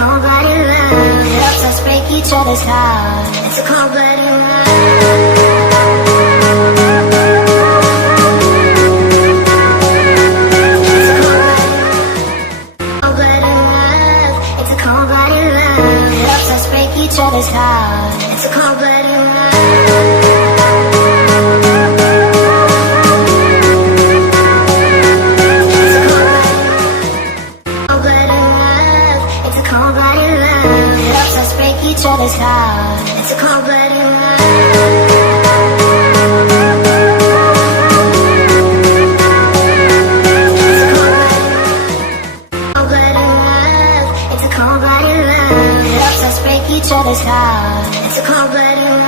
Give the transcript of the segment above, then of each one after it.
cold-blooded love. Helps us break each other's heart. It's a cold-blooded love. Each other's heart. It's a cold-blooded love. It's a cold-blooded love. Helps us break each other's heart. It's a cold-blooded love. Each other's heart. It's a cold-blooded love. It's a cold-blooded love. Helps us break each other's heart. It's a cold-blooded love.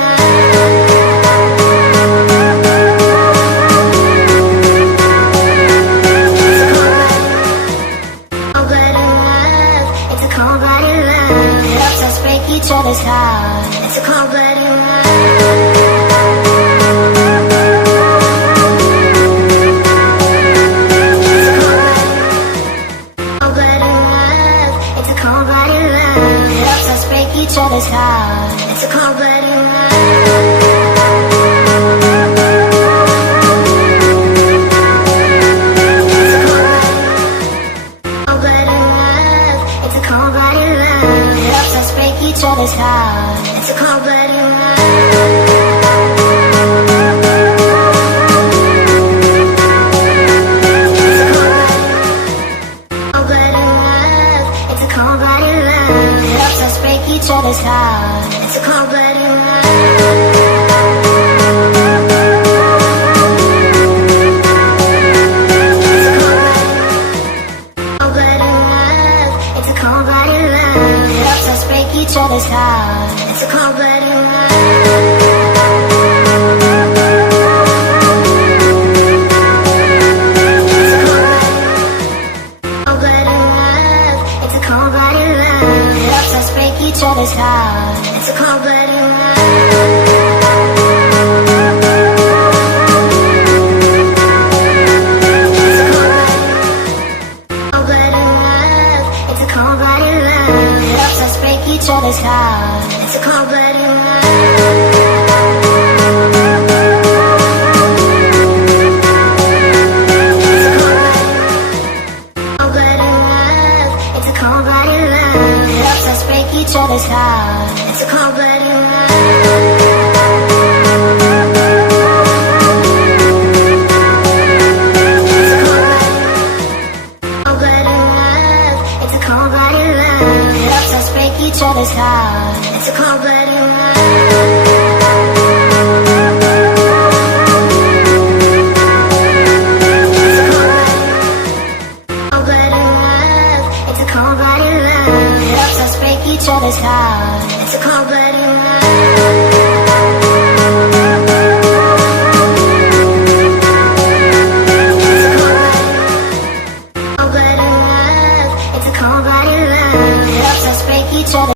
Each other's heart. It's a cold-blooded love. It's a cold-blooded love. Helps us break each other's heart. It's a cold-blooded love. Each other's heart. It's a cold-blooded love. It's a cold-blooded love. Helps us break each other's heart. It's a cold-blooded love. Each other's heart. It's a cold-blooded love. It's a cold-blooded love. Helps us break each other's heart. It's a cold-blooded love. Each other's heart. It's a cold-blooded love. It's a cold-blooded love. Helps us break each other's heart. It's a cold-blooded love. Each other's heart. It's a cold-blooded love.